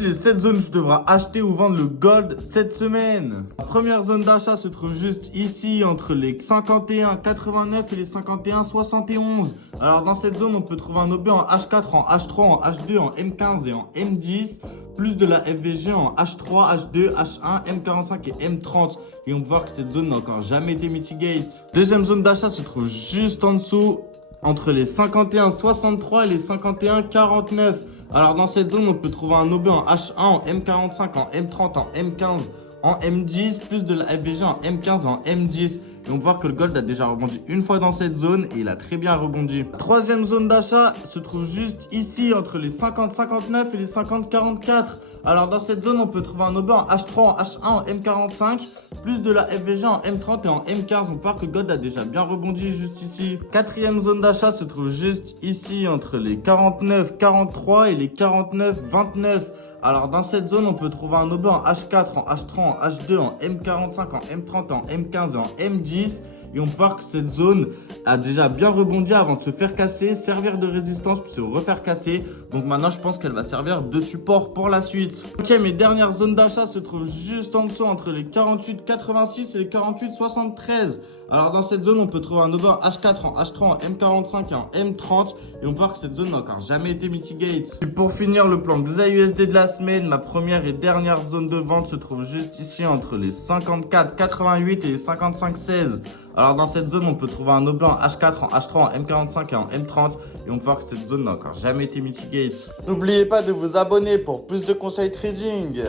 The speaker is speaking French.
Voici les 7 zones où tu devras acheter ou vendre le gold cette semaine. La première zone d'achat se trouve juste ici entre les 51,89 et les 51,71. Alors dans cette zone, on peut trouver un objet en H4, en H3, en H2, en M15 et en M10. Plus de la FVG en H3, H2, H1, M45 et M30. Et on peut voir que cette zone n'a encore jamais été mitigate. Deuxième zone d'achat se trouve juste en dessous, entre les 51,63 et les 51,49. Alors dans cette zone, on peut trouver un objet en H1, en M45, en M30, en M15, en M10, plus de la FVG en M15 et en M10. Et on peut voir que le gold a déjà rebondi une fois dans cette zone et il a très bien rebondi. La troisième zone d'achat se trouve juste ici entre les 50,59 et les 50,44. Alors dans cette zone, on peut trouver un objet en H3, en H1, en M45, plus de la FVG en M30 et en M15. On peut voir que le gold a déjà bien rebondi juste ici. Quatrième zone d'achat se trouve juste ici entre les 49,43 et les 49,29. Alors dans cette zone, on peut trouver un objet en H4, en H3, en H2, en M45, en M30, en M15 et en M10. Et on peut voir que cette zone a déjà bien rebondi avant de se faire casser, servir de résistance puis se refaire casser. Donc maintenant, je pense qu'elle va servir de support pour la suite. Cinquième et dernière zone d'achat se trouve juste en dessous entre les 48,86 et les 48,73. Alors dans cette zone, on peut trouver un objet en H4, en H3, en M45 et en M30. Et on peut voir que cette zone n'a encore jamais été mitigate. Et pour finir, le plan XAUSD de la semaine, ma première et dernière zone de vente se trouve juste ici entre les 54,88 et les 55,16. Alors dans cette zone, on peut trouver un objet en H4, en H3, en M45 et en M30. Et on peut voir que cette zone n'a encore jamais été mitigate. N'oubliez pas de vous abonner pour plus de conseils trading.